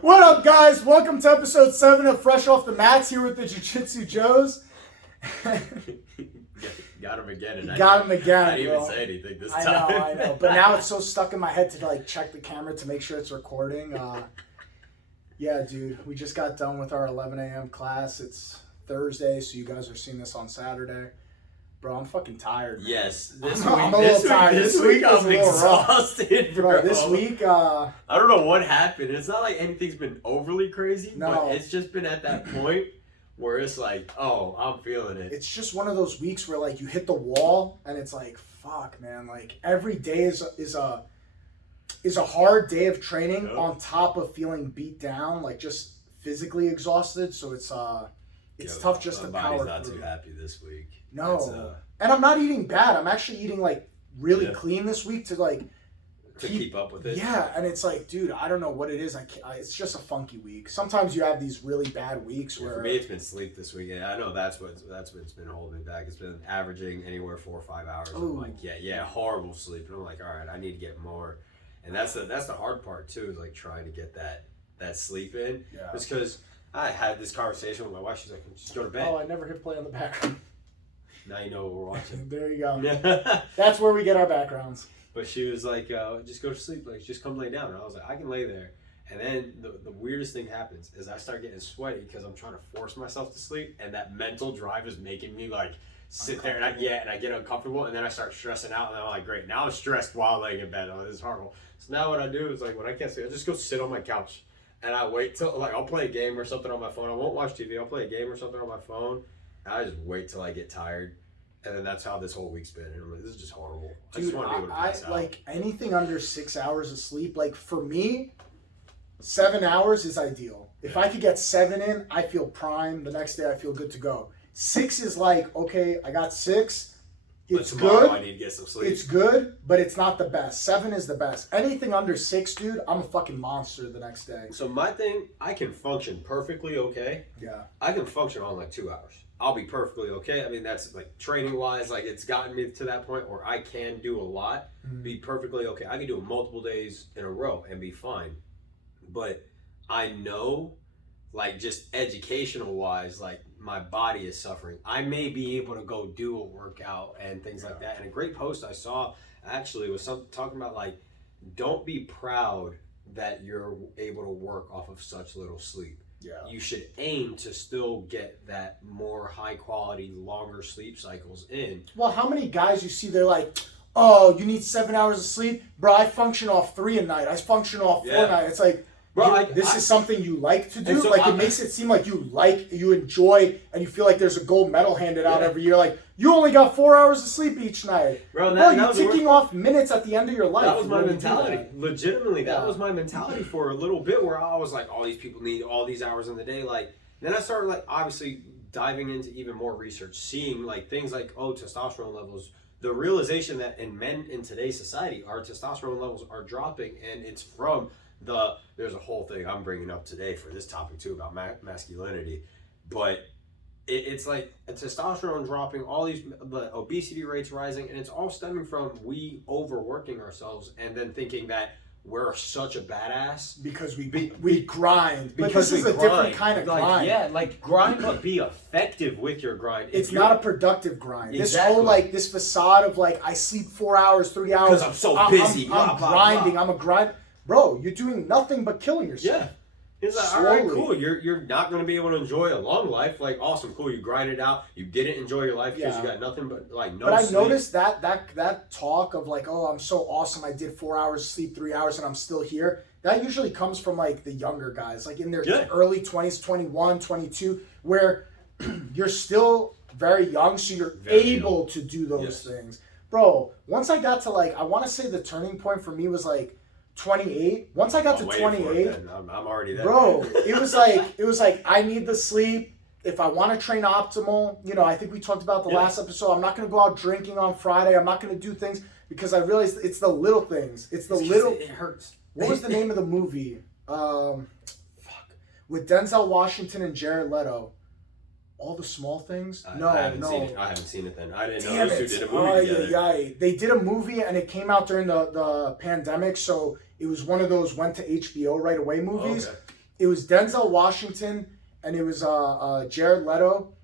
What up, guys? Welcome to episode 7 of Fresh Off the Mats here with the Jiu-Jitsu Joes. Got him again. Got him again, I didn't bro. even say anything this I time. know. But now it's so stuck in my head to like check the camera to make sure it's recording. Yeah, dude. We just got done with our 11 a.m. class. It's Thursday, so you guys are seeing this on Saturday. Bro, I'm fucking tired, man. Yes. I'm a little tired. This week was I'm a little rough. exhausted, bro. This week, I don't know what happened. It's not like anything's been overly crazy, No. but it's just been at that point where it's like, oh, I'm feeling it. it's just one of those weeks where like you hit the wall and it's like, fuck, man. Like every day is a hard day of training on top of feeling beat down, like just physically exhausted. So it's tough just to power through. My body's not too happy this week. No, and I'm not eating bad. I'm actually eating like really clean this week to keep up with it. Yeah, and it's like, dude, I don't know what it is. It's just a funky week. Sometimes you have these really bad weeks where. For me, it's been sleep this week. And I know that's what's been holding me back. It's been averaging anywhere 4 or 5 hours. I'm like, yeah, horrible sleep. And I'm like, all right, I need to get more. And that's the hard part too, is like trying to get that sleep in. Yeah. It's because I had this conversation with my wife. She's like, just go to bed. Oh, I never hit play on the background. Now you know what we're watching. There you go. That's where we get our backgrounds. But she was like, just go to sleep. Like, just come lay down. And I was like, I can lay there. And then the weirdest thing happens is I start getting sweaty because I'm trying to force myself to sleep. And that mental drive is making me like sit there and I get uncomfortable. And then I start stressing out. And I'm like, great. Now I'm stressed while laying in bed. Oh, this is horrible. So now what I do is like, when I can't sleep, I just go sit on my couch. And I wait till, like, I'll play a game or something on my phone. I won't watch TV. I'll play a game or something on my phone. And I just wait till I get tired. And then that's how this whole week's been. And I'm like, this is just horrible. Dude, I just want to be able to pass out. like anything under 6 hours of sleep, like for me, 7 hours is ideal. If I could get 7 in, I feel prime. The next day I feel good to go. 6 is like, okay, I got 6. It's good. I need to get some sleep. It's good, but it's not the best. 7 is the best. Anything under 6, dude, I'm a fucking monster the next day. So my thing, I can function perfectly okay. Yeah. I can function on like 2 hours. I'll be perfectly okay. I mean, that's like training wise, like it's gotten me to that point where I can do a lot, be perfectly okay. I can do it multiple days in a row and be fine. But I know, like just educational wise, like my body is suffering. I may be able to go do a workout and things like that. And a great post I saw actually was talking about like, don't be proud that you're able to work off of such little sleep. Yeah. You should aim to still get that more high quality, longer sleep cycles in. Well, how many guys you see, they're like, oh, you need 7 hours of sleep? Bro, I function off 3 a night. I function off 4 a night. It's like, bro, this is something you like to do. So it makes it seem like you enjoy, and you feel like there's a gold medal handed out every year. Like, you only got 4 hours of sleep each night. Bro, you're ticking off minutes at the end of your life. That was my mentality. Legitimately, that was my mentality for a little bit, where I was like, all these people need all these hours in the day. Like, then I started like obviously diving into even more research, seeing like things like, testosterone levels. The realization that in men in today's society, our testosterone levels are dropping, and it's from there's a whole thing I'm bringing up today for this topic too about masculinity, but it's like a testosterone dropping, all the obesity rates rising, and it's all stemming from we overworking ourselves and then thinking that we're such a badass because we grind. Because this is a different kind of grind. Yeah, like grind, but be effective with your grind. It's not a productive grind. Exactly. This whole like this facade of like I sleep 4 hours, 3 hours. Because I'm so busy. I'm grinding. Blah. I'm a grind. Bro, you're doing nothing but killing yourself. Yeah. It's like, all right, cool. You're not going to be able to enjoy a long life. Like, awesome, cool. You grind it out. You didn't enjoy your life because you got nothing but like no. But sleep. I noticed that talk of like, oh, I'm so awesome. I did 4 hours sleep, 3 hours, and I'm still here. That usually comes from like the younger guys, like in their early 20s, 21, 22, where you're still very young, so you're able to do those things. Bro, once I got to like, I want to say the turning point for me was like 28. Once I got to 28, I'm already there. Bro, it was like I need the sleep. If I want to train optimal, I think we talked about the last episode. I'm not going to go out drinking on Friday. I'm not going to do things because I realized it's the little things. It hurts. What was the name of the movie? With Denzel Washington and Jared Leto. All the Small Things? I haven't seen it then. I didn't know those two did a movie together. They did a movie and it came out during the pandemic, so it was one of those went to HBO right away movies. Okay. It was Denzel Washington and it was Jared Leto.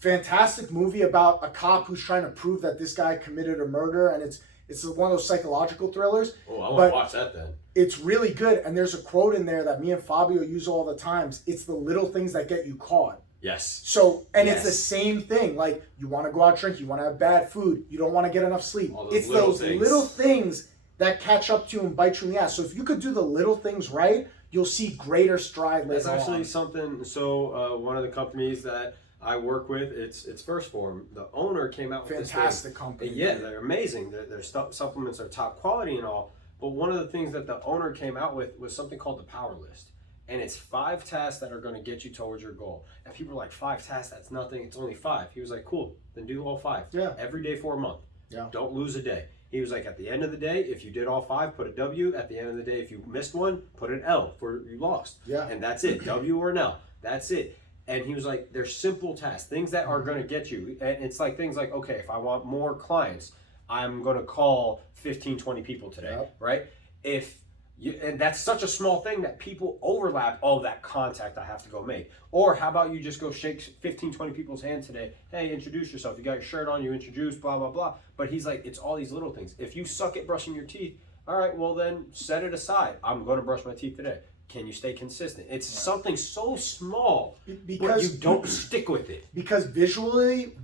Fantastic movie about a cop who's trying to prove that this guy committed a murder, and it's one of those psychological thrillers. Oh, I want to watch that then. It's really good, and there's a quote in there that me and Fabio use all the times. It's the little things that get you caught. Yes. So, and it's the same thing. Like, you want to go out drinking, you want to have bad food, you don't want to get enough sleep. It's those little things that catch up to you and bite you in the ass. So if you could do the little things right, you'll see greater stride later on. That's actually something. So one of the companies that I work with, it's First Form. The owner came out with fantastic company. Yeah, they're amazing. Their supplements are top quality and all. But one of the things that the owner came out with was something called the Power List. And it's 5 tasks that are going to get you towards your goal. And people are like, 5 tasks, that's nothing. It's only 5. He was like, cool, then do all 5. Yeah. Every day for a month. Yeah. Don't lose a day. He was like, at the end of the day, if you did all 5, put a W. At the end of the day, if you missed one, put an L for you lost. Yeah. And that's it. W or an L. That's it. And he was like, they're simple tasks, things that are going to get you. And it's like things like, okay, if I want more clients, I'm going to call 15, 20 people today, right? And that's such a small thing that people overlap, that contact I have to go make. Or how about you just go shake 15, 20 people's hand today. Hey, introduce yourself. You got your shirt on, you introduce, blah, blah, blah. But he's like, it's all these little things. If you suck at brushing your teeth, all right, well then set it aside. I'm going to brush my teeth today. Can you stay consistent? It's something so small, but you don't stick with it. Because visually,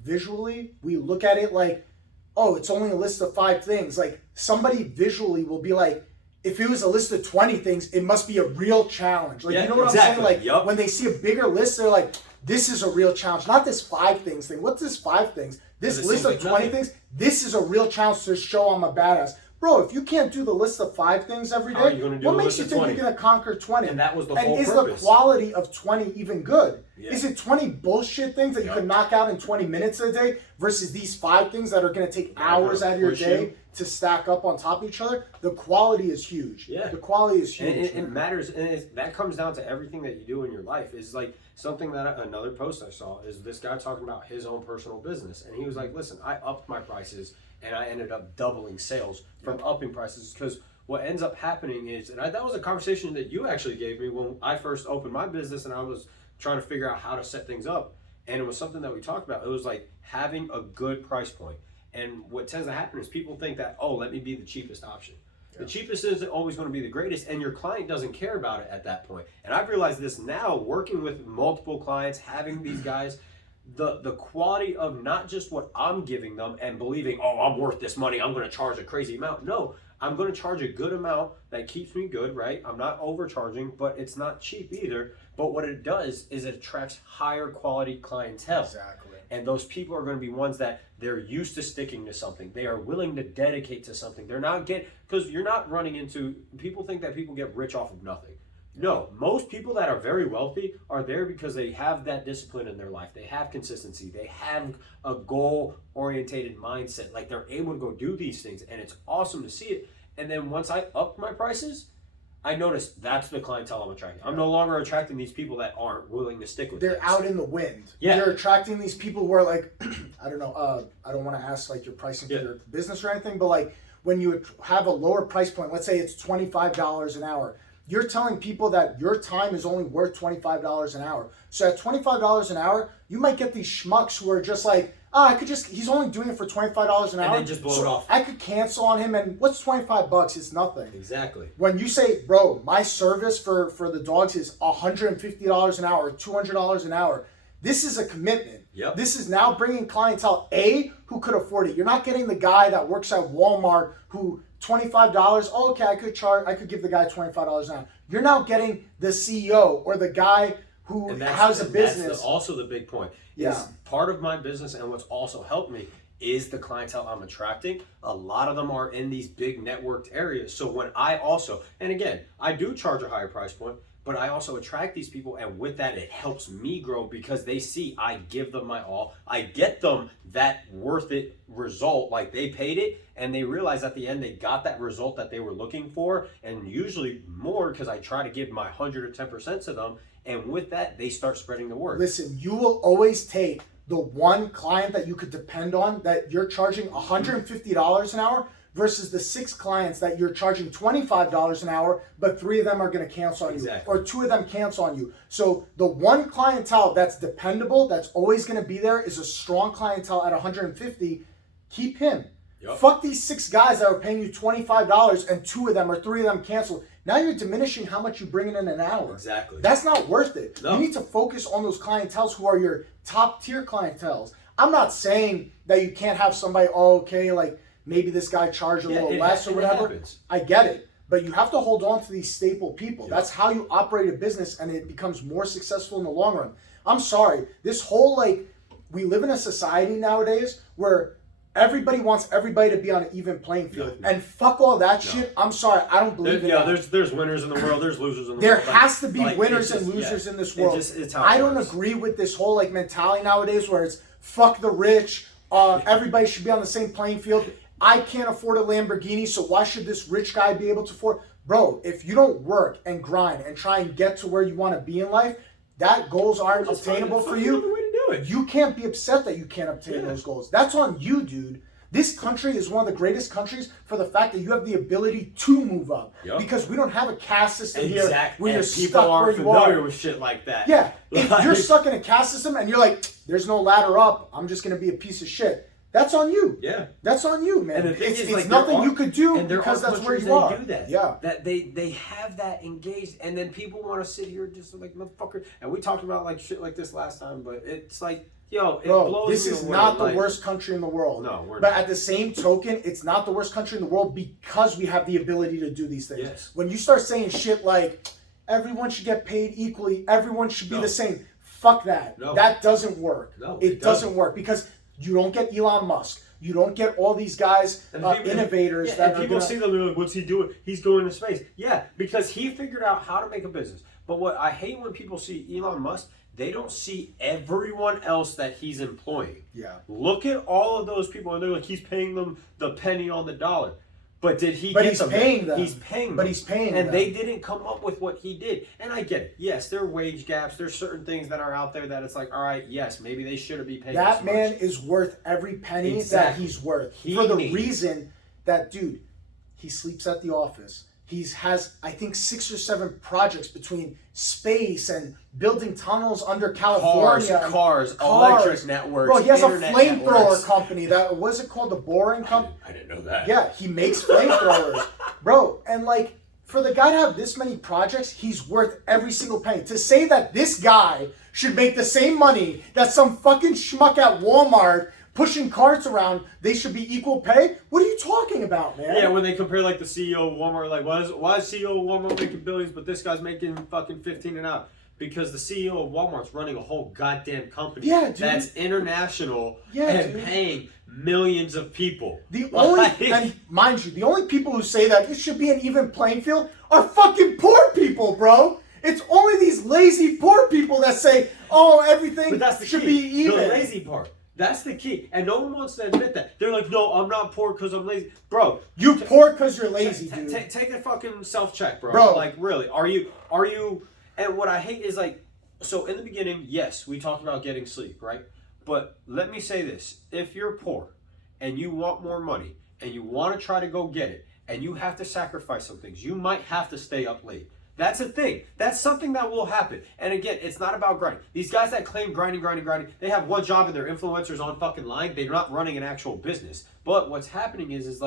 we look at it like, oh, it's only a list of 5 things. Like, somebody visually will be like, if it was a list of 20 things, it must be a real challenge. Like, you know what I'm saying? Like, when they see a bigger list, they're like, this is a real challenge. Not this 5 things thing. What's this 5 things? This list of 20 things, this is a real challenge to show I'm a badass. Bro, if you can't do the list of 5 things every day, what makes you think you're going to conquer 20? And that was the whole purpose. And is the quality of 20 even good? Yeah. Is it 20 bullshit things that you can knock out in 20 minutes a day versus these 5 things that are going to take hours out of your day to stack up on top of each other? The quality is huge. Yeah. The quality is huge. And it matters. And that comes down to everything that you do in your life. Is like something that another post I saw is this guy talking about his own personal business. And he was like, listen, I upped my prices and I ended up doubling sales from upping prices, because what ends up happening is, and that was a conversation that you actually gave me when I first opened my business and I was trying to figure out how to set things up. And it was something that we talked about. It was like having a good price point. And what tends to happen is people think that, let me be the cheapest option. Yeah. The cheapest isn't always going to be the greatest, and your client doesn't care about it at that point. And I've realized this now, working with multiple clients, having these guys, the quality of not just what I'm giving them and believing, I'm worth this money, I'm going to charge a crazy amount. No, I'm going to charge a good amount that keeps me good, right? I'm not overcharging, but it's not cheap either. But what it does is it attracts higher quality clientele. Exactly. And those people are going to be ones that they're used to sticking to something. They are willing to dedicate to something. They're not because you're not running into, people think that people get rich off of nothing. No, most people that are very wealthy are there because they have that discipline in their life. They have consistency. They have a goal-orientated mindset. Like, they're able to go do these things, and it's awesome to see it. And then once I upped my prices, I noticed that's the clientele I'm attracting. I'm no longer attracting these people that aren't willing to stick with it. They're out in the wind. Yeah. You're attracting these people who are like, I don't know, I don't want to ask like your pricing for your business or anything, but like when you have a lower price point, let's say it's $25 an hour, you're telling people that your time is only worth $25 an hour. So at $25 an hour, you might get these schmucks who are just like, he's only doing it for $25 an hour. And then just blow it off. I could cancel on him, and what's $25? It's nothing. Exactly. When you say, bro, my service for the dogs is $150 an hour, $200 an hour, this is a commitment. Yep. This is now bringing clientele, who could afford it. You're not getting the guy that works at Walmart who $25, okay, I could give the guy $25 an hour. You're now getting the CEO or the guy who has a business. That's also the big point. Is part of my business, and what's also helped me is the clientele I'm attracting. A lot of them are in these big networked areas. So when I also, and again, I do charge a higher price point, but I also attract these people, and with that, it helps me grow because they see I give them my all. I get them that worth it result, like they paid it, and they realize at the end they got that result that they were looking for, and usually more because I try to give my 110% to them, and with that, they start spreading the word. Listen, you will always take the one client that you could depend on that you're charging $150 an hour versus the 6 clients that you're charging $25 an hour, but 3 of them are going to cancel on you, or 2 of them cancel on you. So the one clientele that's dependable, that's always going to be there, is a strong clientele at 150. Keep him. Yep. Fuck these 6 guys that are paying you $25 and 2 of them or 3 of them cancel. Now you're diminishing how much you're bringing in an hour. Exactly. That's not worth it. No. You need to focus on those clienteles who are your top tier clienteles. I'm not saying that you can't have somebody, like maybe this guy charged a little less or whatever. I get it. But you have to hold on to these staple people. That's how you operate a business, and it becomes more successful in the long run. I'm sorry. This whole, we live in a society nowadays where everybody wants everybody to be on an even playing field. No. And fuck all that shit. I'm sorry. I don't believe in that. There's winners in the world. There's losers in the world. There has to be winners and losers in this world. I don't agree with this whole mentality nowadays where it's fuck the rich. Everybody should be on the same playing field. I can't afford a Lamborghini, so why should this rich guy be able to afford? Bro, if you don't work and grind and try and get to where you want to be in life, that goals aren't obtainable for you. You can't be upset that you can't obtain those goals. That's on you, dude. This country is one of the greatest countries for the fact that you have the ability to move up. Yep. Because we don't have a caste system here where you're stuck where you are. Familiar with shit like that. Yeah. If you're stuck in a caste system and you're like, there's no ladder up, I'm just going to be a piece of shit. That's on you. Yeah. That's on you, man. And it's nothing you could do because that's where you are. Do that. Yeah. That they have that engaged, and then people want to sit here just like motherfucker. And we talked about shit like this last time, but it's like, yo, it blows this is not the worst country in the world. No, we're not. But at the same token, it's not the worst country in the world because we have the ability to do these things. Yes. When you start saying shit like everyone should get paid equally, everyone should be the same, fuck that. No. That doesn't work. No, it doesn't work because you don't get Elon Musk. You don't get all these guys, innovators. And people see them, they're like, what's he doing? He's going to space. Yeah, because he figured out how to make a business. But what I hate when people see Elon Musk, they don't see everyone else that he's employing. Yeah. Look at all of those people, and they're like, he's paying them the penny on the dollar. But did he get them? Paying them. He's paying them. But he's paying them. And they didn't come up with what he did. And I get it. Yes, there are wage gaps. There's certain things that are out there that it's like, all right, yes, maybe they shouldn't be paying that man is worth every penny that he's worth. For the reason that, dude, he sleeps at the office. He has, I think, 6 or 7 projects between space and building tunnels under California. Cars, electric networks. Bro, he has a flamethrower company. That was it called, the Boring Company? I didn't know that. Yeah, he makes flamethrowers. Bro, and for the guy to have this many projects, he's worth every single penny. To say that this guy should make the same money that some fucking schmuck at Walmart pushing carts around, they should be equal pay? What are you talking about, man? Yeah, when they compare the CEO of Walmart, why is CEO of Walmart making billions, but this guy's making fucking 15 an hour? Because the CEO of Walmart's running a whole goddamn company that's international and paying millions of people. And mind you, the only people who say that it should be an even playing field are fucking poor people, bro. It's only these lazy poor people that say, everything should be even. The lazy part. That's the key. And no one wants to admit that. They're like, no, I'm not poor because I'm lazy. Bro. You poor because you're lazy, dude. Take a fucking self-check, bro. Like, really. Are you... And what I hate is so in the beginning, yes, we talked about getting sleep, right? But let me say this. If you're poor and you want more money and you want to try to go get it and you have to sacrifice some things, you might have to stay up late. That's a thing. That's something that will happen. And again, it's not about grinding. These guys that claim grinding, they have one job and they're influencers on fucking line. They're not running an actual business. But what's happening is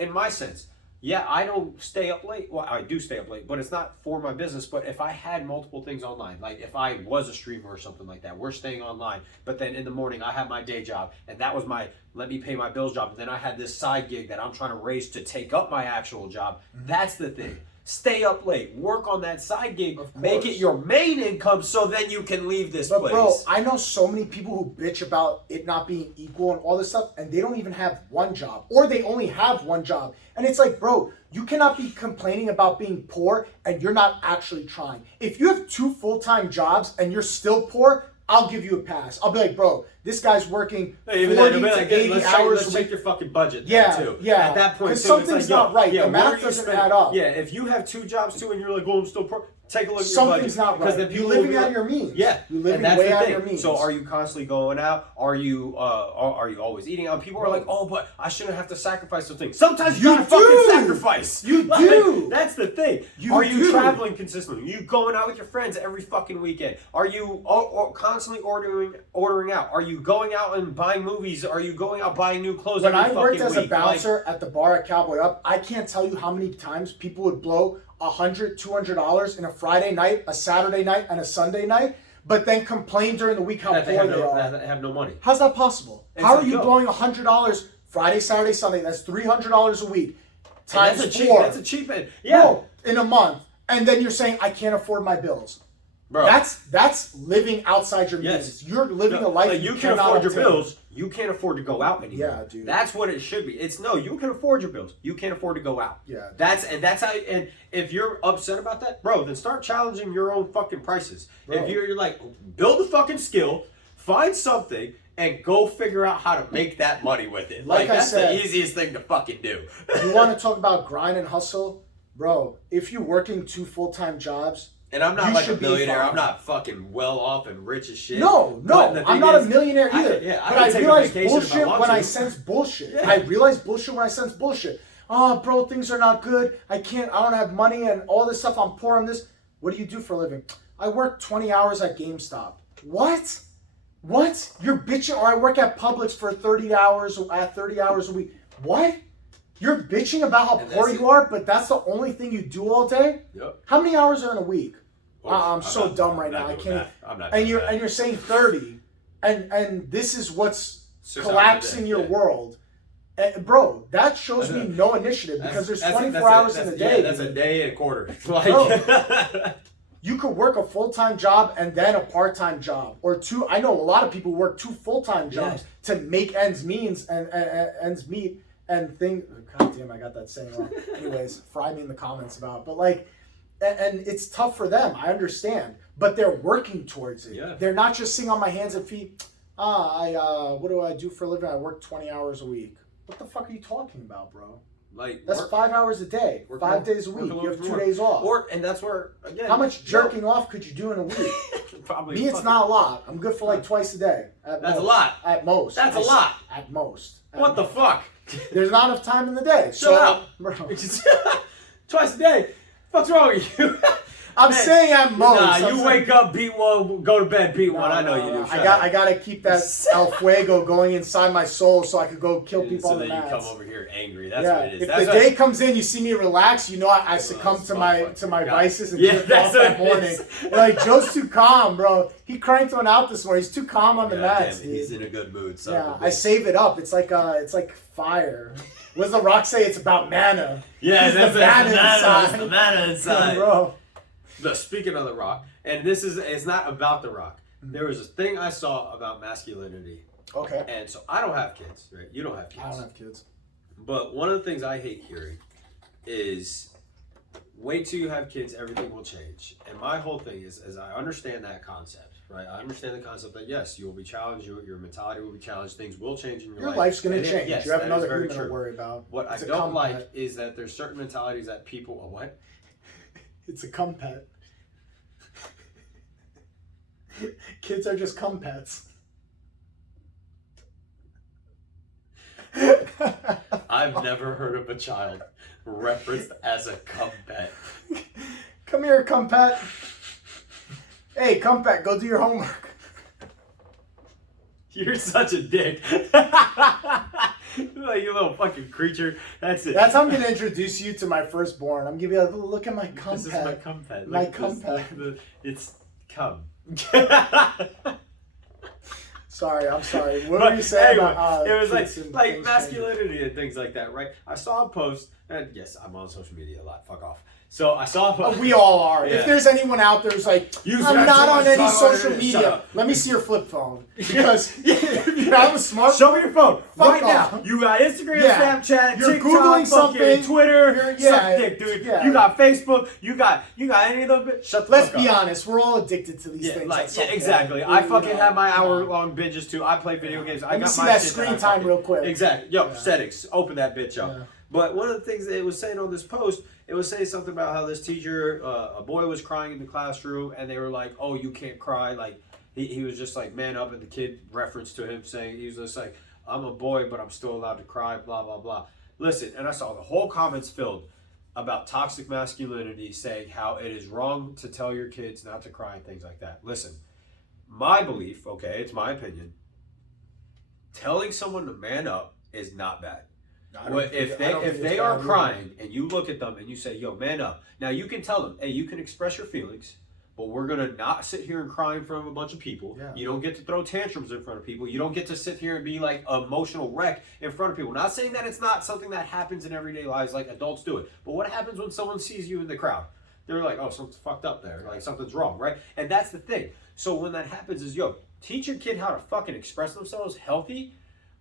in my sense, yeah, I don't stay up late. Well, I do stay up late, but it's not for my business. But if I had multiple things online, like if I was a streamer or something like that, we're staying online. But then in the morning, I have my day job, and that was my let me pay my bills job. And then I had this side gig that I'm trying to raise to take up my actual job. That's the thing. Stay up late, work on that side gig, make it your main income so then you can leave this place. Bro, I know so many people who bitch about it not being equal and all this stuff, and they don't even have one job, or they only have one job. And it's like, bro, you cannot be complaining about being poor and you're not actually trying. If you have 2 full-time jobs and you're still poor, I'll give you a pass. I'll be like, bro, this guy's working 40 to 80 hours. Let's make your fucking budget too. Yeah. At that point, because something's not right. The math doesn't add up. Yeah, if you have 2 jobs too and you're like, oh, I'm still poor, Take a look at your Something's budget. not right. Because You're living out of your means. Yeah, you're living and that's way the out of thing. your means. So are you constantly going out? Are you always eating out? People are like, oh, but I shouldn't have to sacrifice some things. Sometimes you gotta fucking sacrifice. You do. That's the thing. Are you traveling consistently? Are you going out with your friends every fucking weekend? Are you constantly ordering out? Are you going out and buying movies? Are you going out buying new clothes every fucking week? When I worked as a bouncer at the bar at Cowboy Up, I can't tell you how many times people would blow $100, $200 in a Friday night, a Saturday night, and a Sunday night, but then complain during the week how poor they are. They have no money. How's that possible? How are you blowing $100 Friday, Saturday, Sunday? That's $300 a week times four. That's a cheap end. Yeah. Bro, in a month, and then you're saying I can't afford my bills. Bro, that's living outside your means. You're living a life you can afford your bills. You can't afford to go out anymore. Yeah, dude. That's what it should be. It's no, you can afford your bills. You can't afford to go out. Yeah. That's how. And if you're upset about that, bro, then start challenging your own fucking prices. Bro. If you're like, build a fucking skill, find something, and go figure out how to make that money with it. Like that's the easiest thing to fucking do. You want to talk about grind and hustle, bro? If you're working 2 full-time jobs. And I'm not like a millionaire. I'm not fucking well off and rich as shit. No, I'm not a millionaire either. But I realize bullshit when I sense bullshit. Yeah. I realize bullshit when I sense bullshit. Oh, bro, things are not good. I don't have money and all this stuff. I'm poor on this. What do you do for a living? I work 20 hours at GameStop. What? You're bitching? Or I work at Publix for 30 hours a week. What? You're bitching about how poor you are, but that's the only thing you do all day? Yep. How many hours are in a week? I'm so dumb right now. I can't. I'm not. And you're saying 30, and this is what's collapsing your world, and bro. That shows me no initiative because there's 24 hours in a day. Yeah, that's a day and a quarter. Bro, you could work a full-time job and then a part-time job or 2. I know a lot of people work 2 full-time jobs to make ends meet and things. God damn, I got that saying wrong. Anyways, fry me in the comments about it. But like. And it's tough for them, I understand, but they're working towards it. Yeah. They're not just sitting on my hands and feet. What do I do for a living? I work 20 hours a week. What the fuck are you talking about, bro? Like that's 5 hours a day, 5 days a week. You have 2 days off. And that's where again. How much jerking off could you do in a week? Probably. Me, it's not a lot. I'm good for like twice a day. That's a lot. At most. That's a lot. At most. What the fuck? There's not enough time in the day. Shut up, bro. Twice a day. What's wrong with you? I'm saying at most. Nah, you wake up, beat one, go to bed, beat one. I know you do. I gotta keep that El Fuego going inside my soul so I could go kill people on the mats. So that you come over here angry. That's what it is. If the day comes in, you see me relax, you know I succumb to my vices and jerk off that morning. Like Joe's too calm, bro. He cranked one out this morning. He's too calm on the mats. He's in a good mood. Yeah, I save it up. It's like fire. What does The Rock say? It's about mana. Yeah, that's the mana inside. Bro. Speaking of The Rock, and it's not about The Rock. There was a thing I saw about masculinity. Okay. And so I don't have kids, right? You don't have kids. I don't have kids. But one of the things I hate hearing is wait till you have kids, everything will change. And my whole thing is I understand that concept. Right, I understand the concept that yes, you will be challenged, your mentality will be challenged, things will change in your life. Your life's going to change. Yes, you have another human to worry about. What I don't like is that there's certain mentalities that people what? It's a cum pet. Kids are just cum pets. I've never heard of a child referenced as a cum pet. Come here, cum pet. Hey, come back. Go do your homework. You're such a dick. Like you little fucking creature. That's it. That's how I'm going to introduce you to my firstborn. I'm going to be like, look at my cum This pet. is my cum pet. My cum pet. It's cum. Sorry, I'm sorry. What were you saying about it was like masculinity and things like that, right? I saw a post, and yes, I'm on social media a lot. Fuck off. So I saw a post. We all are. Yeah. If there's anyone out there who's like, I'm not on any social media, let me see your flip phone. Because if you have a smartphone, show me your phone right now. You got Instagram, Snapchat, you're TikTok, Googling something, Twitter, suck dick, dude. Yeah. You got Facebook, you got any of those bits. Shut the Let's fuck be up. honest, we're all addicted to these things. Like, exactly. I fucking have my hour-long binges too. I play video games. Let me see that screen time real quick. Exactly. Settings. Open that bitch up. Yeah. But one of the things that it was saying on this post it was saying something about how this teacher, a boy was crying in the classroom, and they were like, "Oh, you can't cry." Like he was just like, "Man up," and the kid referenced to him saying he was just like, "I'm a boy, but I'm still allowed to cry." Blah blah blah. Listen, and I saw the whole comments filled about toxic masculinity, saying how it is wrong to tell your kids not to cry and things like that. Listen, my belief, okay, it's my opinion. Telling someone to man up is not bad. If they are crying and you look at them and you say, "Yo, man up," now you can tell them, "Hey, you can express your feelings, but we're gonna not sit here and cry in front of a bunch of people. Yeah. You don't get to throw tantrums in front of people. You don't get to sit here and be like an emotional wreck in front of people." Not saying that it's not something that happens in everyday lives, like adults do it. But what happens when someone sees you in the crowd? They're like, "Oh, something's fucked up there. Like something's wrong," right? And that's the thing. So when that happens, is teach your kid how to fucking express themselves healthy.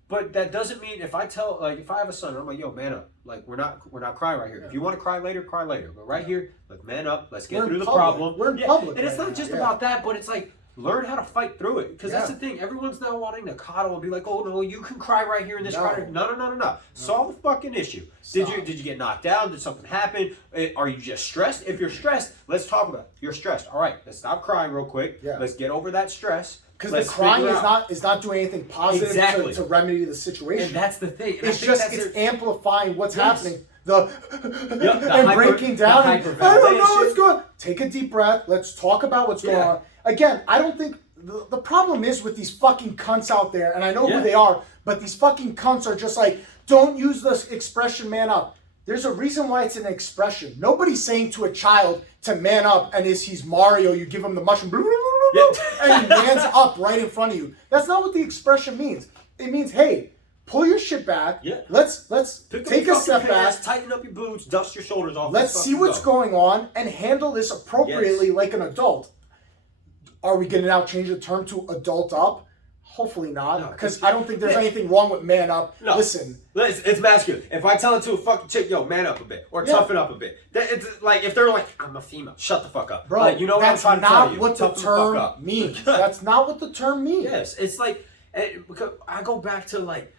But that doesn't mean if I have a son, I'm like, "Yo, man up. Like we're not crying right here. Yeah. If you want to cry later, cry later. But right here, like man up. Let's get through the problem." We're in public, and it's not just about that, but it's like learn how to fight through it. Because that's the thing. Everyone's now wanting to coddle and be like, "Oh no, you can cry right here in this cry." No. Solve the fucking issue. Did you get knocked down? Did something happen? Are you just stressed? If you're stressed, let's talk about it. You're stressed. All right, let's stop crying real quick. Yeah. Let's get over that stress. Because the crying is not doing anything positive to remedy the situation. And that's the thing. And it's amplifying what's happening. And breaking down. I don't know what's going on. Take a deep breath. Let's talk about what's going on. Again, I don't think the problem is with these fucking cunts out there, and I know who they are, but these fucking cunts are just like, don't use this expression "man up." There's a reason why it's an expression. Nobody's saying to a child to man up, and he's Mario, you give him the mushroom, and he mans up right in front of you. That's not what the expression means. It means, hey, pull your shit back. Yeah. Let's take a step back. Tighten up your boots, dust your shoulders off. Let's see what's going on and handle this appropriately like an adult. Are we going to now change the term to adult up? Hopefully not, because I don't think there's anything wrong with man up. No. Listen, it's masculine. If I tell it to a fucking chick, "Yo, man up a bit," or toughen up a bit, it's like if they're like, "I'm a female," shut the fuck up, bro. Like, you know what I'm trying to tell you? That's not what the term means. That's not what the term means. Yes, it's like because I go back to like.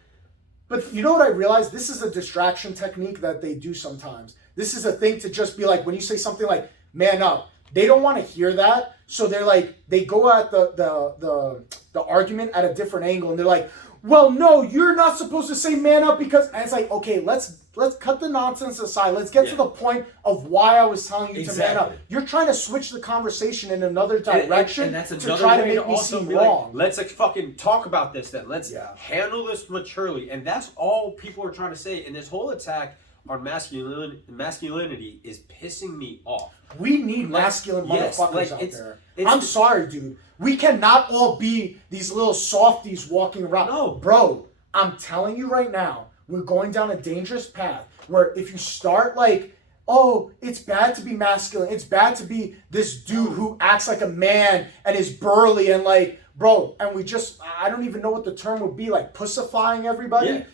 But you know what I realized? This is a distraction technique that they do sometimes. This is a thing to just be like, when you say something like "man up," they don't want to hear that, so they're like, they go at the argument at a different angle, and they're like, "Well, no, you're not supposed to say man up because," and it's like, okay, let's cut the nonsense aside. Let's get to the point of why I was telling you to man up. You're trying to switch the conversation in another direction and that's to try to make me seem wrong. Like, let's fucking talk about this then. Let's handle this maturely. And that's all people are trying to say. And this whole attack on masculinity is pissing me off. We need masculine motherfuckers out there. I'm sorry, dude. We cannot all be these little softies walking around. No. Bro, I'm telling you right now, we're going down a dangerous path where if you start like, "Oh, it's bad to be masculine. It's bad to be this dude who acts like a man and is burly," and like, bro, and I don't even know what the term would be, like pussifying everybody. Yeah.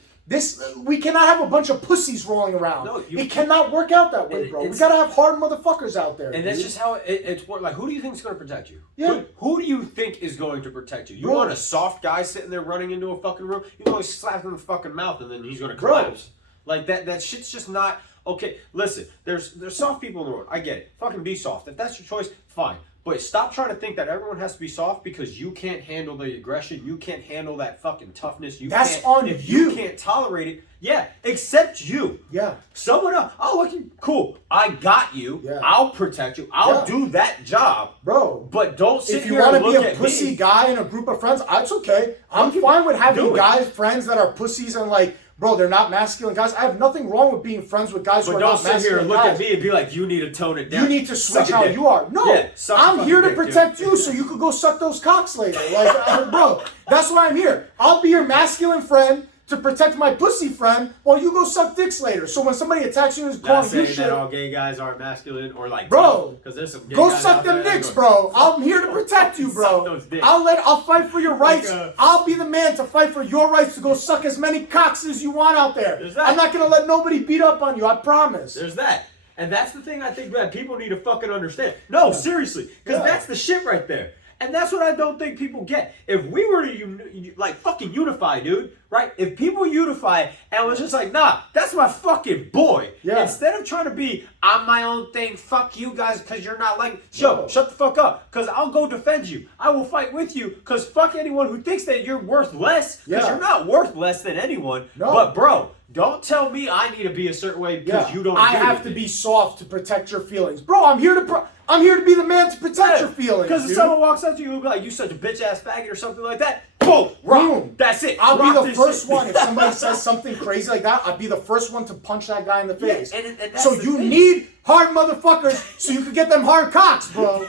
We cannot have a bunch of pussies rolling around. No, it cannot work out that way, bro. We gotta have hard motherfuckers out there. And that's just how it's worked. Like, who do you think is going to protect you? Yeah. Who do you think is going to protect you? You want a soft guy sitting there running into a fucking room? You can always slap him in the fucking mouth and then he's going to collapse. Like that shit's just not okay. Listen, there's soft people in the world. I get it. Fucking be soft. If that's your choice, fine. But stop trying to think that everyone has to be soft because you can't handle the aggression. You can't handle that fucking toughness. That's on you. If you can't tolerate it, except you. Yeah. Someone else. Oh, okay, cool. I got you. Yeah. I'll protect you. I'll do that job. Bro. But don't sit here and look at me. If you want to be a pussy guy in a group of friends, it's okay. I'm fine with having friends that are pussies and like, bro, they're not masculine guys. I have nothing wrong with being friends with guys who are not masculine guys. But don't sit here and look at me and be like, "You need to tone it down. You need to switch how you are." No, I'm here to protect you so you could go suck those cocks later. Like, bro, that's why I'm here. I'll be your masculine friend to protect my pussy friend while you go suck dicks later. So when somebody attacks you and is calling you shit, that all gay guys aren't masculine or like, bro, because there's some gay go guys suck them dicks, bro. I'm here to protect you, bro. I'll fight for your rights. I'll be the man to fight for your rights to go suck as many cocks as you want out there. I'm not gonna let nobody beat up on you. I promise. There's that. And that's the thing I think that people need to fucking understand. No, seriously, because that's the shit right there. And that's what I don't think people get. If we were to fucking unify, dude, right? If people unify and was just like, nah, that's my fucking boy. Yeah. Instead of trying to be, I'm my own thing, fuck you guys because you're not like, shut the fuck up because I'll go defend you. I will fight with you because fuck anyone who thinks that you're worth less because you're not worth less than anyone. No. But bro, don't tell me I need to be a certain way because you don't. I have to be soft to protect your feelings, bro. I'm here to be the man to protect your feelings. Because if someone walks up to you and be like, "You such a bitch ass faggot" or something like that, boom, rock. That's it. I'll be the first one if somebody says something crazy like that. I'll be the first one to punch that guy in the face. And so you need hard motherfuckers so you can get them hard cocks, bro.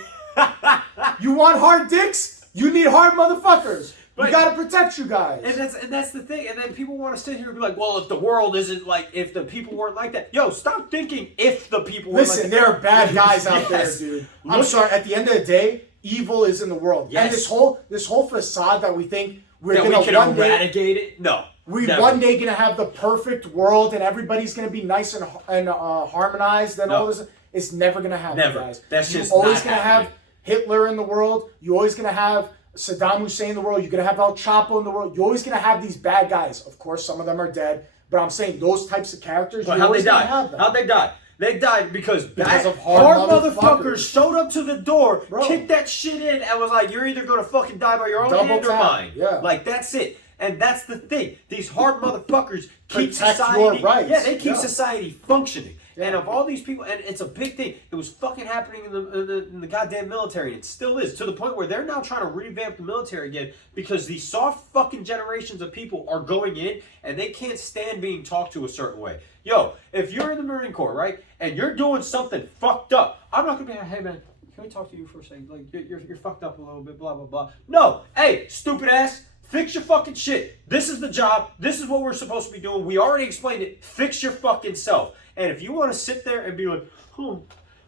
You want hard dicks? You need hard motherfuckers. We gotta protect you guys. And that's the thing. And then people want to sit here and be like, well, if the world isn't like, if the people weren't like that. Yo, stop thinking if the people weren't like that. Listen, there are bad guys out there, dude. I'm sorry, at the end of the day, evil is in the world. Yes. And this whole facade that we think we can eradicate it? No. We're one day gonna have the perfect world and everybody's gonna be nice and harmonized and all this. It's never gonna happen, guys. That's You're just always not gonna happening. have Hitler in the world. You're always gonna have Saddam Hussein in the world. You're going to have El Chapo in the world. You're always going to have these bad guys. Of course, some of them are dead. But I'm saying those types of characters, you're always going to have them. How'd they die? They died because of hard motherfuckers showed up to the door, kicked that shit in, and was like, you're either going to fucking die by your own hand or mine. Yeah. Like, that's it. And that's the thing. These hard motherfuckers keep Protect society. your rights. Yeah, they keep society functioning. Yeah. And of all these people, and it's a big thing. It was fucking happening in the goddamn military, and it still is, to the point where they're now trying to revamp the military again because these soft fucking generations of people are going in, and they can't stand being talked to a certain way. Yo, if you're in the Marine Corps, right, and you're doing something fucked up, I'm not gonna be like, hey man, can we talk to you for a second? Like, you're fucked up a little bit, blah blah blah. No, hey, stupid ass. Fix your fucking shit. This is the job. This is what we're supposed to be doing. We already explained it. Fix your fucking self. And if you want to sit there and be like, oh,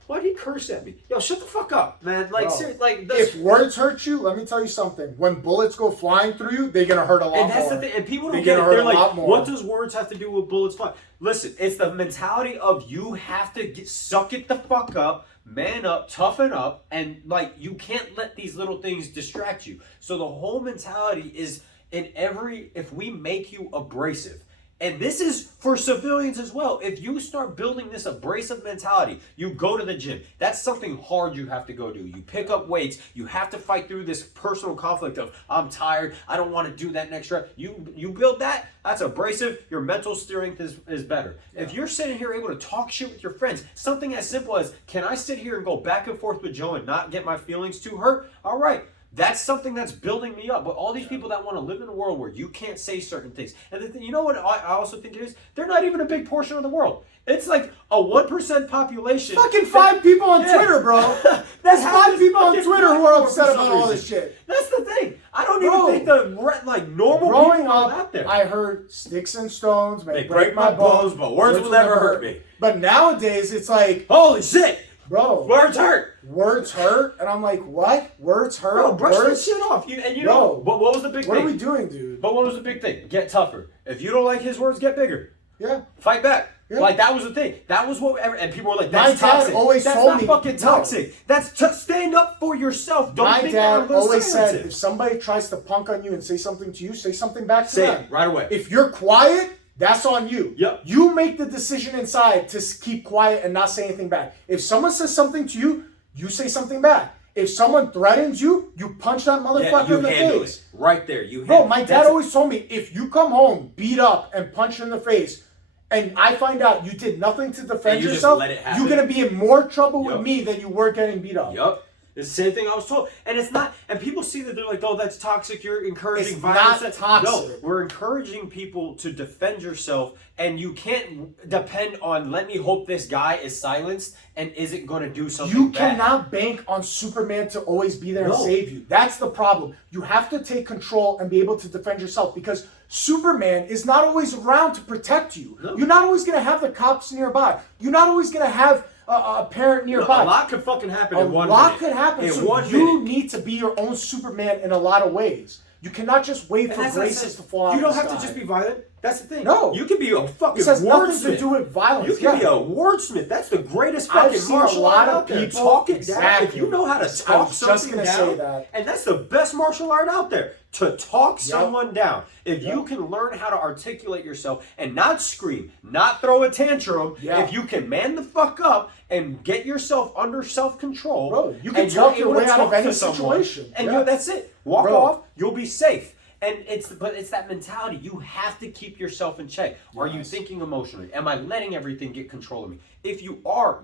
why'd he curse at me? Yo, shut the fuck up, man. Like, seriously, if words hurt you, let me tell you something. When bullets go flying through you, they're gonna hurt a lot more. And that's the thing. And people don't get it. They're like, what does words have to do with bullets flying? Listen, it's the mentality of you have to suck it the fuck up, man up, toughen up, and like you can't let these little things distract you. So the whole mentality is if we make you abrasive, and this is for civilians as well. If you start building this abrasive mentality, you go to the gym. That's something hard you have to go do. You pick up weights. You have to fight through this personal conflict of, I'm tired. I don't want to do that next rep. You build that. That's abrasive. Your mental strength is better. Yeah. If you're sitting here able to talk shit with your friends, something as simple as, can I sit here and go back and forth with Joe and not get my feelings too hurt? All right. That's something that's building me up. But all these people that want to live in a world where you can't say certain things. And you know what I also think it is? They're not even a big portion of the world. It's like a 1% population. Fucking 5 people on Twitter, bro. That's 5 people on Twitter who are upset about all this shit. That's the thing. I don't even think the normal growing people up out there. I heard sticks and stones may break my bones, but words will never hurt me. But nowadays it's like, holy shit. Bro, words hurt. Words hurt, and I'm like, what? Words hurt? Bro, brush that shit off. Know, but what was the big thing? What are we doing, dude? But what was the big thing? Get tougher. If you don't like his words, get bigger. Yeah. Fight back. Yeah. Like, that was the thing. That was what, and people were like, that's toxic. My dad always that's told me. That's not fucking toxic. No. That's stand up for yourself. Don't My dad always said, if somebody tries to punk on you and say something to you, say something back to them. Say it right away. If you're quiet, that's on you. Yep. You make the decision inside to keep quiet and not say anything back. If someone says something to you, you say something back. If someone threatens you, you punch that motherfucker in the face. It. Right there. Bro, my dad always told me, if you come home, beat up, and punch in the face, and I find out you did nothing to defend yourself, you're going to be in more trouble with me than you were getting beat up. Yup. It's the same thing I was told. And it's not, and people see that they're like, oh, that's toxic, you're encouraging violence. It's not toxic. No, we're encouraging people to defend yourself, and you can't depend on, let me hope this guy is silenced and isn't going to do something You bad. cannot bank on Superman to always be there and save you. That's the problem. You have to take control and be able to defend yourself, because Superman is not always around to protect you. No. You're not always going to have the cops nearby. You're not always going to have a parent nearby. A lot could fucking happen in 1 minute. A lot could happen. So you need to be your own Superman in a lot of ways. You cannot just wait for graces to fall out. You don't have to just be violent. That's the thing. No. You can be a fucking This has nothing wordsmith. to do with violence. You can be a wordsmith. That's the greatest I've fucking seen martial a lot art of out there. people- Talk it down. Exactly. If you know how to I talk was just something gonna down, say that. and that's the best martial art out there, to talk Yep. someone down. If you can learn how to articulate yourself and not scream, not throw a tantrum, if you can man the fuck up and get yourself under self-control, Bro, you can and talk you're your able way to out of talk any to someone, situation. and Yeah. that's it. Walk Bro. off, you'll be safe. And it's that mentality. You have to keep yourself in check. Are you thinking emotionally? Am I letting everything get control of me? If you are,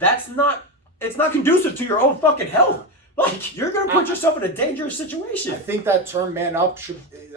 it's not conducive to your own fucking health. Like, you're gonna put yourself in a dangerous situation. I think that term "man up"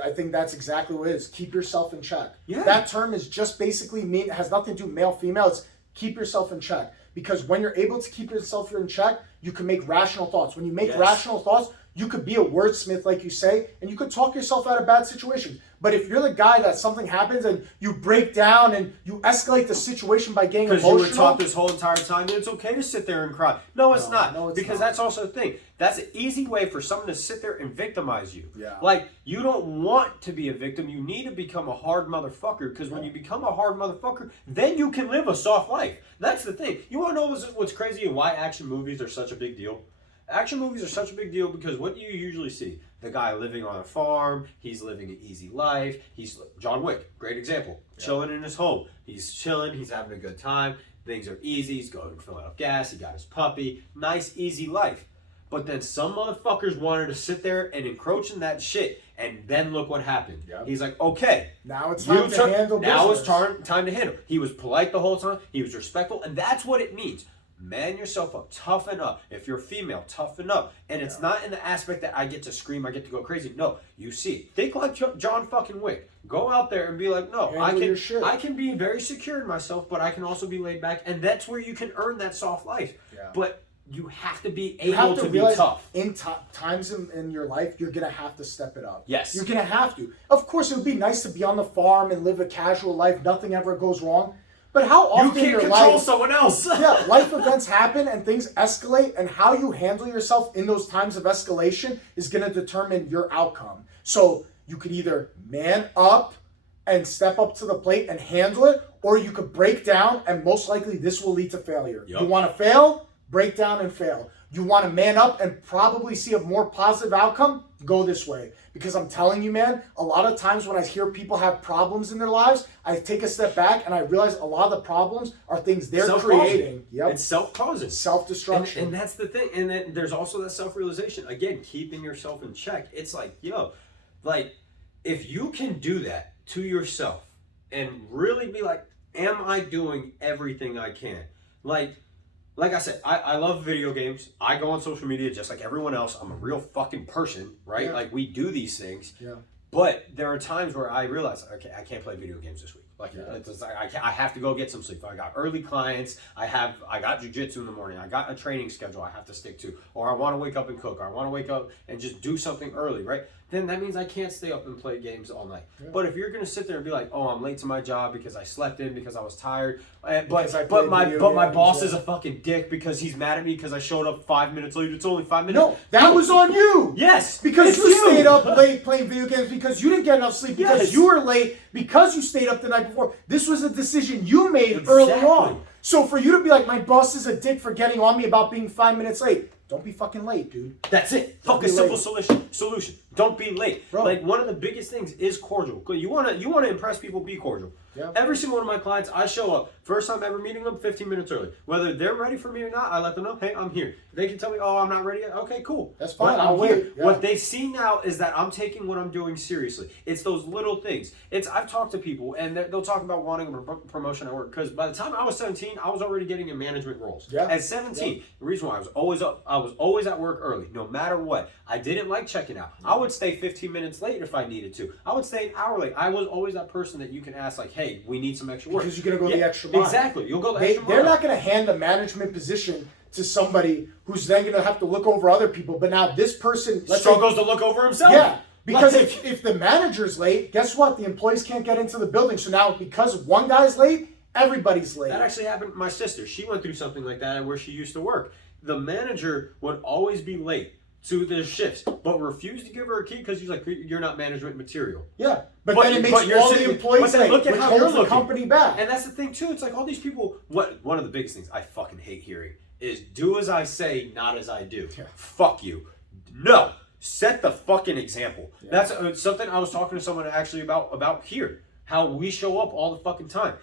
I think that's exactly what it is. Keep yourself in check. Yeah. That term is just basically has nothing to do male, female. It's keep yourself in check. Because when you're able to keep yourself in check, you can make rational thoughts. When you make rational thoughts, you could be a wordsmith, like you say, and you could talk yourself out of bad situations. But if you're the guy that something happens and you break down and you escalate the situation by getting emotional. Because you were taught this whole entire time that it's okay to sit there and cry. No, it's not. No, it's because not. that's also the thing. That's an easy way for someone to sit there and victimize you. Yeah. Like, you don't want to be a victim. You need to become a hard motherfucker. Because when you become a hard motherfucker, then you can live a soft life. That's the thing. You want to know what's crazy and why action movies are such a big deal? Action movies are such a big deal because what do you usually see? The guy living on a farm, he's living an easy life. He's John Wick, great example. Chilling in his home. He's chilling, he's having a good time. Things are easy, he's going filling up gas, he got his puppy. Nice, easy life. But then some motherfuckers wanted to sit there and encroach in that shit. And then look what happened. Yep. He's like, okay. Now it's time to handle business. Now it's time to handle. He was polite the whole time. He was respectful. And that's what it means. Man yourself up, toughen up. If you're female, toughen up. And it's not in the aspect that I get to scream, I get to go crazy. No, you see, think like John fucking Wick. Go out there and be like, no, I can be very secure in myself, but I can also be laid back, and that's where you can earn that soft life. Yeah. But you have to be able to be tough. In times in your life, you're gonna have to step it up. Yes, you're gonna have to. Of course, it would be nice to be on the farm and live a casual life. Nothing ever goes wrong. But how often you can't control someone else. Yeah, life events happen and things escalate, and how you handle yourself in those times of escalation is going to determine your outcome. So you could either man up and step up to the plate and handle it, or you could break down, and most likely this will lead to failure. Yep. You want to fail? Break down and fail. You want to man up and probably see a more positive outcome? Go this way. Because I'm telling you, man, a lot of times when I hear people have problems in their lives, I take a step back and I realize a lot of the problems are things they're creating. Yep. It's self-causing. Self-destruction. And that's the thing. And then there's also that self-realization. Again, keeping yourself in check. It's like, if you can do that to yourself and really be like, am I doing everything I can? Like I said, I love video games. I go on social media just like everyone else. I'm a real fucking person, right? Yeah. Like, we do these things. Yeah. But there are times where I realize, okay, I can't play video games this week. I have to go get some sleep. I got early clients. I got Jiu-Jitsu in the morning. I got a training schedule I have to stick to. Or I want to wake up and cook. Or I want to wake up and just do something early, right? Then that means I can't stay up and play games all night. Yeah. But if you're going to sit there and be like, oh, I'm late to my job because I slept in, because I was tired, but my boss is a fucking dick because he's mad at me because I showed up 5 minutes late. It's only 5 minutes. No, that was on you. Yes. Because you stayed up late playing video games, because you didn't get enough sleep, because you were late, because you stayed up the night before. This was a decision you made early on. So for you to be like, my boss is a dick for getting on me about being 5 minutes late, don't be fucking late, dude. That's it. Fucking simple solution. Don't be late. Bro. Like, one of the biggest things is cordial. You wanna impress people, be cordial. Yeah. Every single one of my clients, I show up. First time ever meeting them, 15 minutes early. Whether they're ready for me or not, I let them know, hey, I'm here. They can tell me, oh, I'm not ready yet. Okay, cool. That's fine. I'll wait. Yeah. What they see now is that I'm taking what I'm doing seriously. It's those little things. I've talked to people, and they'll talk about wanting a promotion at work. Because by the time I was 17, I was already getting in management roles. Yeah. At 17, the reason why I was always at work early, no matter what. I didn't like checking out. I would stay 15 minutes late if I needed to. I would stay an hour late. I was always that person that you can ask, like, hey, we need some extra work. Because you're going to go the extra mile. Exactly. You'll go the extra mile. They're not going to hand the management position to somebody who's then going to have to look over other people. But now this person struggles to look over himself. Yeah. Because if the manager's late, guess what? The employees can't get into the building. So now because one guy's late, everybody's late. That actually happened to my sister. She went through something like that where she used to work. The manager would always be late to their shifts, but refused to give her a key because he's like, you're not management material. Yeah. But then it makes all the employees look at how you're looking. The company back. And that's the thing too. It's like all these people. One of the biggest things I fucking hate hearing is do as I say, not as I do. Yeah. Fuck you. No. Set the fucking example. Yeah. That's something I was talking to someone actually about here. How we show up all the fucking time.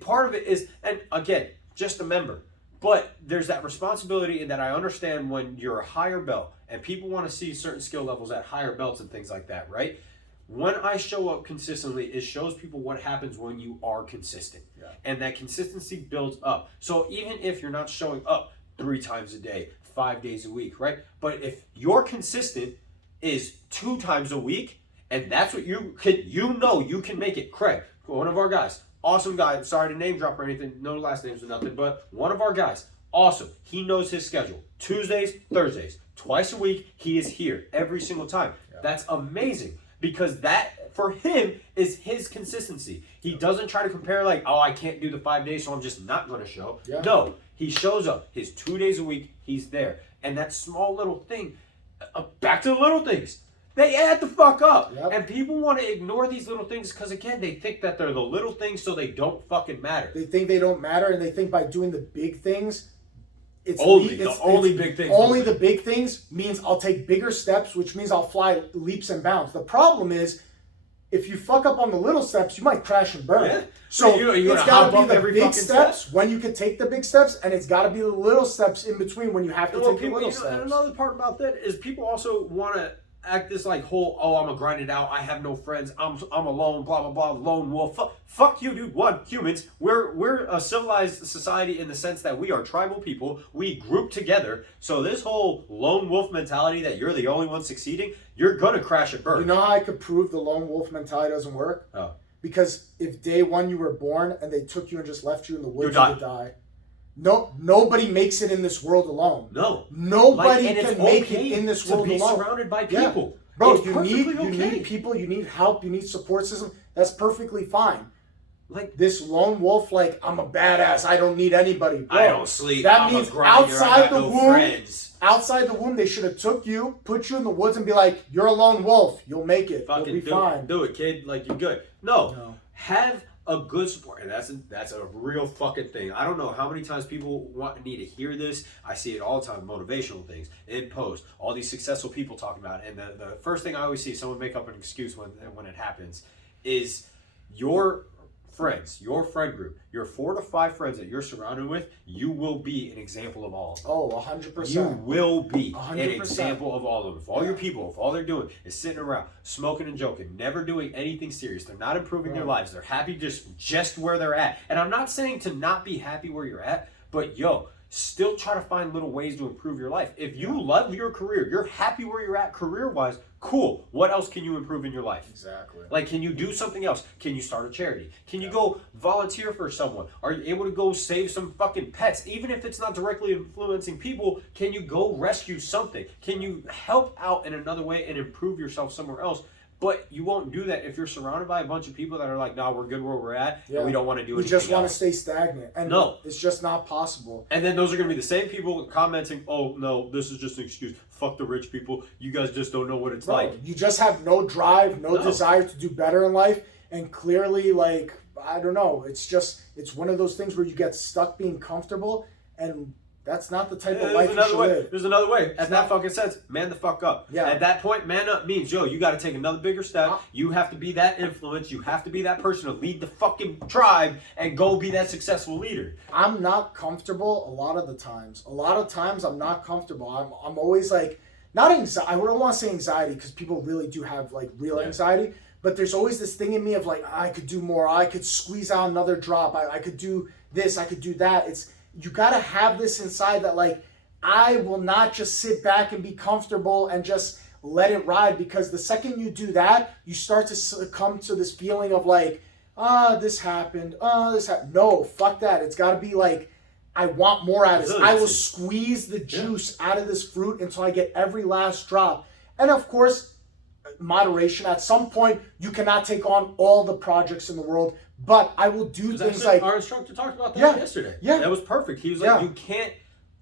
Part of it is, and again, just a member. But there's that responsibility in that I understand when you're a higher belt and people want to see certain skill levels at higher belts and things like that, right? When I show up consistently, it shows people what happens when you are consistent. Yeah. And that consistency builds up. So even if you're not showing up 3 times a day, 5 days a week, right? But if your consistent is 2 times a week, and that's what you can make it. Craig, one of our guys, awesome guy. Sorry to name drop or anything. No last names or nothing, but one of our guys, awesome. He knows his schedule. Tuesdays, Thursdays, twice a week. He is here every single time. Yeah. That's amazing. Because that, for him, is his consistency. He doesn't try to compare like, oh, I can't do the 5 days, so I'm just not going to show. Yeah. No, he shows up. His 2 days a week, he's there. And that small little thing, back to the little things, they add the fuck up. Yep. And people want to ignore these little things because, again, they think that they're the little things so they don't fucking matter. They think they don't matter, and they think by doing the big things, Only the big things means I'll take bigger steps, which means I'll fly leaps and bounds. The problem is, if you fuck up on the little steps, you might crash and burn. Yeah. So it's got to be the big steps when you can take the big steps, and it's got to be the little steps in between when you have to take the little steps. And another part about that is people also want to act this like whole, oh, I'm gonna grind it out, I have no friends, I'm alone, blah blah blah, lone wolf. Fuck you, dude. One, humans, we're a civilized society in the sense that we are tribal people. We group together. So this whole lone wolf mentality that you're the only one succeeding, you're gonna crash and burn. You know how I could prove the lone wolf mentality doesn't work? Oh. Because if day one you were born and they took you and just left you in the woods, you would die. No, nobody makes it in this world alone. No, nobody can make it in this world alone. To be surrounded by people, yeah. Bro. You need people. You need help. You need support system. That's perfectly fine. Like this lone wolf, like I'm a badass. I don't need anybody. Bro, I don't sleep. That means outside the womb. Outside the womb, they should have took you, put you in the woods, and be like, "You're a lone wolf. You'll make it. You'll be fine. Do it, kid. Like you're good." No. Have a good support, and that's a real fucking thing. I don't know how many times people need to hear this. I see it all the time, motivational things in post, all these successful people talking about it. And the first thing I always see someone make up an excuse when it happens is your friends, your friend group, your 4 to 5 friends that you're surrounded with, you will be an example of all of them. Oh, 100%. You will be 100%. An example of all of them. If all your people, if all they're doing is sitting around, smoking and joking, never doing anything serious, they're not improving their lives, they're happy just where they're at. And I'm not saying to not be happy where you're at, but still try to find little ways to improve your life. If you love your career, you're happy where you're at career-wise, cool. What else can you improve in your life? Exactly. Like, can you do something else? Can you start a charity? Can you go volunteer for someone? Are you able to go save some fucking pets? Even if it's not directly influencing people, can you go rescue something? Can you help out in another way and improve yourself somewhere else? But you won't do that if you're surrounded by a bunch of people that are like, nah, we're good where we're at, and we don't want to do anything We just want to stay stagnant. And it's just not possible. And then those are going to be the same people commenting, oh, no, this is just an excuse. Fuck the rich people. You guys just don't know what it's like. You just have no drive, no desire to do better in life. And clearly, like, I don't know. It's one of those things where you get stuck being comfortable, and that's not the type of life you should live. There's another way. At that fucking sense, man the fuck up. Yeah. At that point, man up means, you got to take another bigger step. You have to be that influence. You have to be that person to lead the fucking tribe and go be that successful leader. I'm not comfortable a lot of the times. A lot of times I'm not comfortable. I'm always like, not anxiety. I don't want to say anxiety because people really do have like real anxiety. But there's always this thing in me of like, I could do more. I could squeeze out another drop. I could do this. I could do that. You got to have this inside that like, I will not just sit back and be comfortable and just let it ride, because the second you do that, you start to come to this feeling of like, this happened. No, fuck that. It's got to be like, I want more out of this. I will squeeze the juice out of this fruit until I get every last drop. And of course, moderation. At some point, you cannot take on all the projects in the world, but I will do things like... Our instructor talked about that yesterday. Yeah. That was perfect. He was like, you can't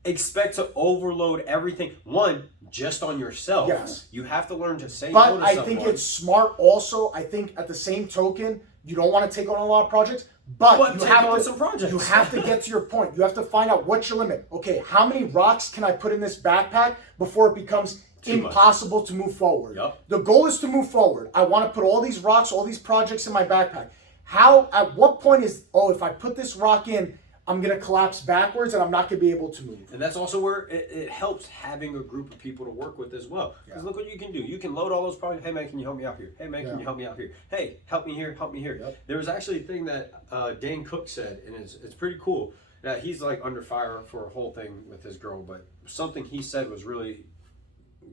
expect to overload everything. One, just on yourself. Yes. You have to learn to say but no to I someone. think it's smart also. I think at the same token, you don't want to take on a lot of projects, but you take have on to, some projects. You have to get to your point. You have to find out what's your limit. Okay, how many rocks can I put in this backpack before it becomes impossible to move forward? Yep. The goal is to move forward. I want to put all these rocks, all these projects in my backpack. At what point is, if I put this rock in, I'm going to collapse backwards and I'm not going to be able to move. And that's also where it helps having a group of people to work with as well. Because look what you can do. You can load all those projects. Hey, man, can you help me out here? Hey, man, can you help me out here? Hey, help me here, help me here. Yep. There was actually a thing that Dane Cook said, and it's pretty cool. That he's like under fire for a whole thing with his girl, but something he said was really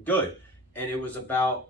good. And it was about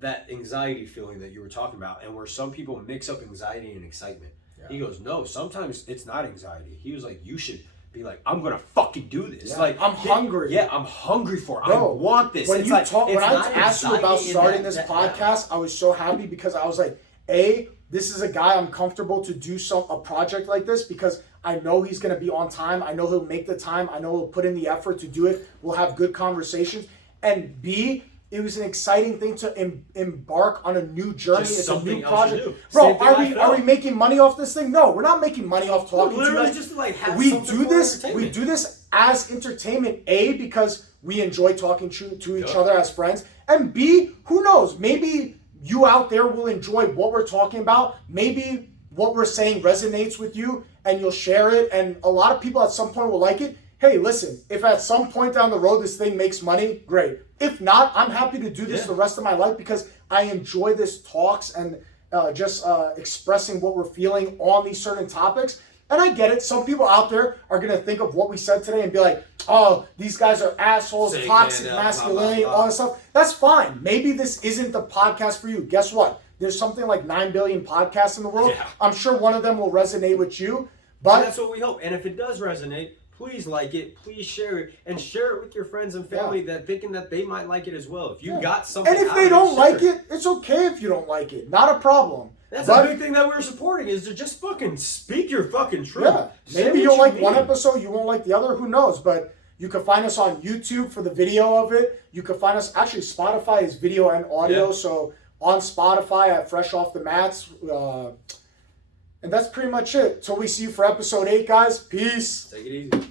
that anxiety feeling that you were talking about, and where some people mix up anxiety and excitement. Yeah. He goes, no, sometimes it's not anxiety. He was like, you should be like, I'm gonna fucking do this. Yeah. Like, I'm hungry. Yeah, I'm hungry for it. Bro, I want this. When it's you like, talk, when I asked you about anxiety starting this podcast, I was so happy because I was like, this is a guy I'm comfortable to do a project like this because I know he's gonna be on time. I know he'll make the time. I know he'll put in the effort to do it. We'll have good conversations. And B, it was an exciting thing to embark on a new journey. Just it's a new something else project. to do. Bro, are we making money off this thing? No, we're not making money off talking to you guys. Just to like have we something do for this. entertainment. We do this as entertainment. A, because we enjoy talking to each other as friends, and B, who knows? Maybe you out there will enjoy what we're talking about. Maybe what we're saying resonates with you, and you'll share it. And a lot of people at some point will like it. Hey, listen, if at some point down the road this thing makes money, great. If not, I'm happy to do this the rest of my life because I enjoy this talks and just expressing what we're feeling on these certain topics. And I get it. Some people out there are going to think of what we said today and be like, oh, these guys are assholes, toxic masculinity, all this stuff. That's fine. Maybe this isn't the podcast for you. Guess what? There's something like 9 billion podcasts in the world. Yeah. I'm sure one of them will resonate with you. But and that's what we hope. And if it does resonate, please like it, please share it, and share it with your friends and family that thinking that they might like it as well. If you got something, and if they don't like it, it's okay if you don't like it. Not a problem. That's a big thing that we're supporting is to just fucking speak your fucking truth. Yeah. Maybe you'll like one episode, you won't like the other. Who knows? But you can find us on YouTube for the video of it. You can find us, actually Spotify is video and audio. So on Spotify at Fresh Off the Mats. And that's pretty much it. Till we see you for episode 8, guys. Peace. Take it easy.